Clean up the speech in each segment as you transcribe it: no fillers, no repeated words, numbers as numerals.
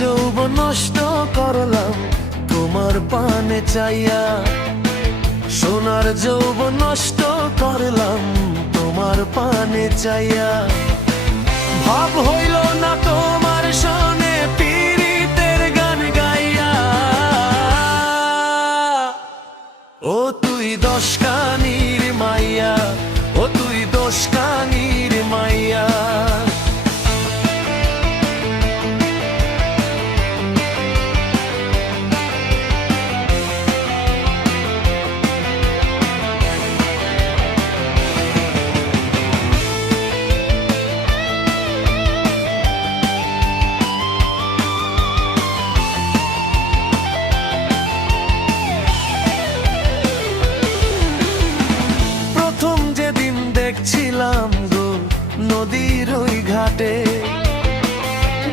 যৌবন নষ্ট করলাম তোমার পানে চাইয়া, সোনার যৌবন নষ্ট করলাম তোমার পানে চাইয়া। ভাব হইল না তোমার সনে পীড়িতের গান গাইয়া, ও তুই দশকানির মাইয়া, ও তুই দশকানির মাইয়া। দেখছিলাম গো নদীর ওই ঘাটে,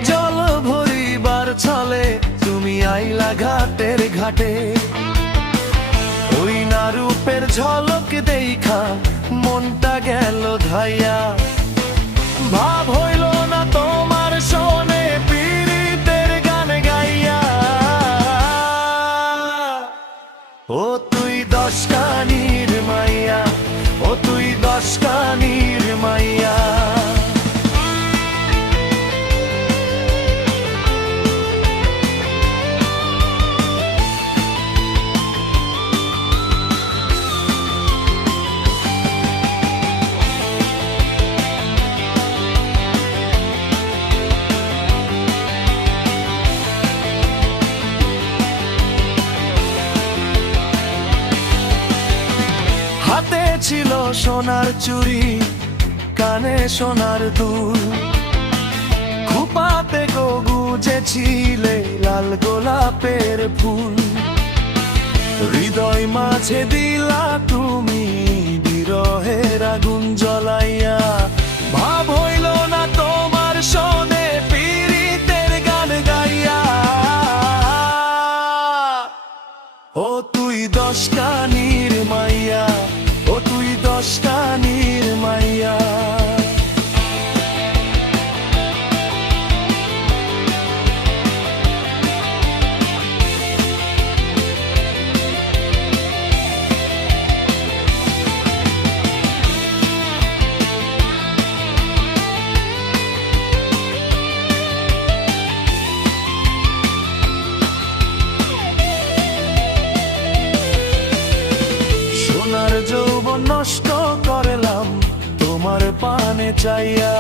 জল ভরিবার ছলে তুমি আইলা ঘাটের ঘাটে। ওই না রূপের ঝলক দেখা মনটা গেল ধাইয়া, ভাব হইল না তোমার শোনে পীড়িতের গান গাইয়া। ও তুই দশকানির মাইয়া, ও তুই দশকানির মাইয়া। হাতে ছিল সোনার চুড়ি, কানে সোনার দুল, খোপাতে গো গুজেছিলে লাল গোলাপের ফুল। হৃদয় মাঝে দিলা তুমি বিরহের আগুন জ্বলাইয়া, ভাব হইল না তোমার শোনে পীড়িতের গান গাইয়া। ও তুই দশকানির মাইয়া, ও তুই দশকানির মাইয়া। সোনার যৌবন নষ্ট করলাম তোমার পানে চাইয়া।